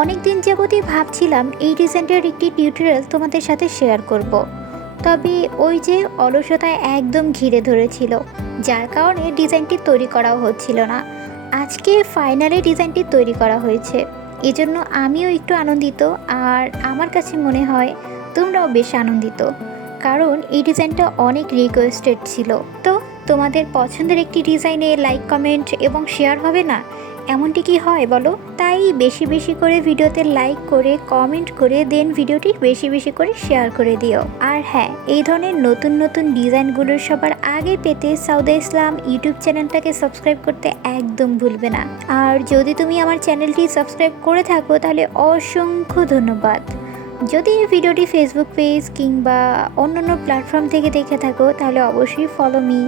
অনেক দিন যাবতই ভাবছিলাম এই ডিজাইনটার একটি টিউটোরিয়াল তোমাদের সাথে শেয়ার করব। তবে ওই যে অলসতায় একদম ঘিরে ধরেছিল, যার কারণে ডিজাইনটি তৈরি করাও হচ্ছিল না। আজকে ফাইনালি ডিজাইনটি তৈরি করা হয়েছে, এজন্য আমিও একটু আনন্দিত। আর আমার কাছে মনে হয় তোমরাও বেশ আনন্দিত, কারণ এই ডিজাইনটা অনেক রিকোয়েস্টেড ছিল। তো তোমাদের পছন্দের একটি ডিজাইনে লাইক, কমেন্ট এবং শেয়ার হবে না, এমনটি কি হয় বলো? তাই বেশি বেশি করে ভিডিওতে লাইক করে, কমেন্ট করে, দেন ভিডিওটি বেশি বেশি করে শেয়ার করে দিও। আর হ্যাঁ, এই ধরনের নতুন নতুন ডিজাইনগুলোর সবার আগে পেতে সাউদা ইসলাম ইউটিউব চ্যানেলটাকে সাবস্ক্রাইব করতে একদম ভুলবে না। আর যদি তুমি আমার চ্যানেলটি সাবস্ক্রাইব করে থাকো তাহলে অসংখ্য ধন্যবাদ। যদি এই ভিডিওটি ফেসবুক পেজ কিংবা অন্যান্য প্ল্যাটফর্ম থেকে দেখে থাকো তাহলে অবশ্যই ফলো মি।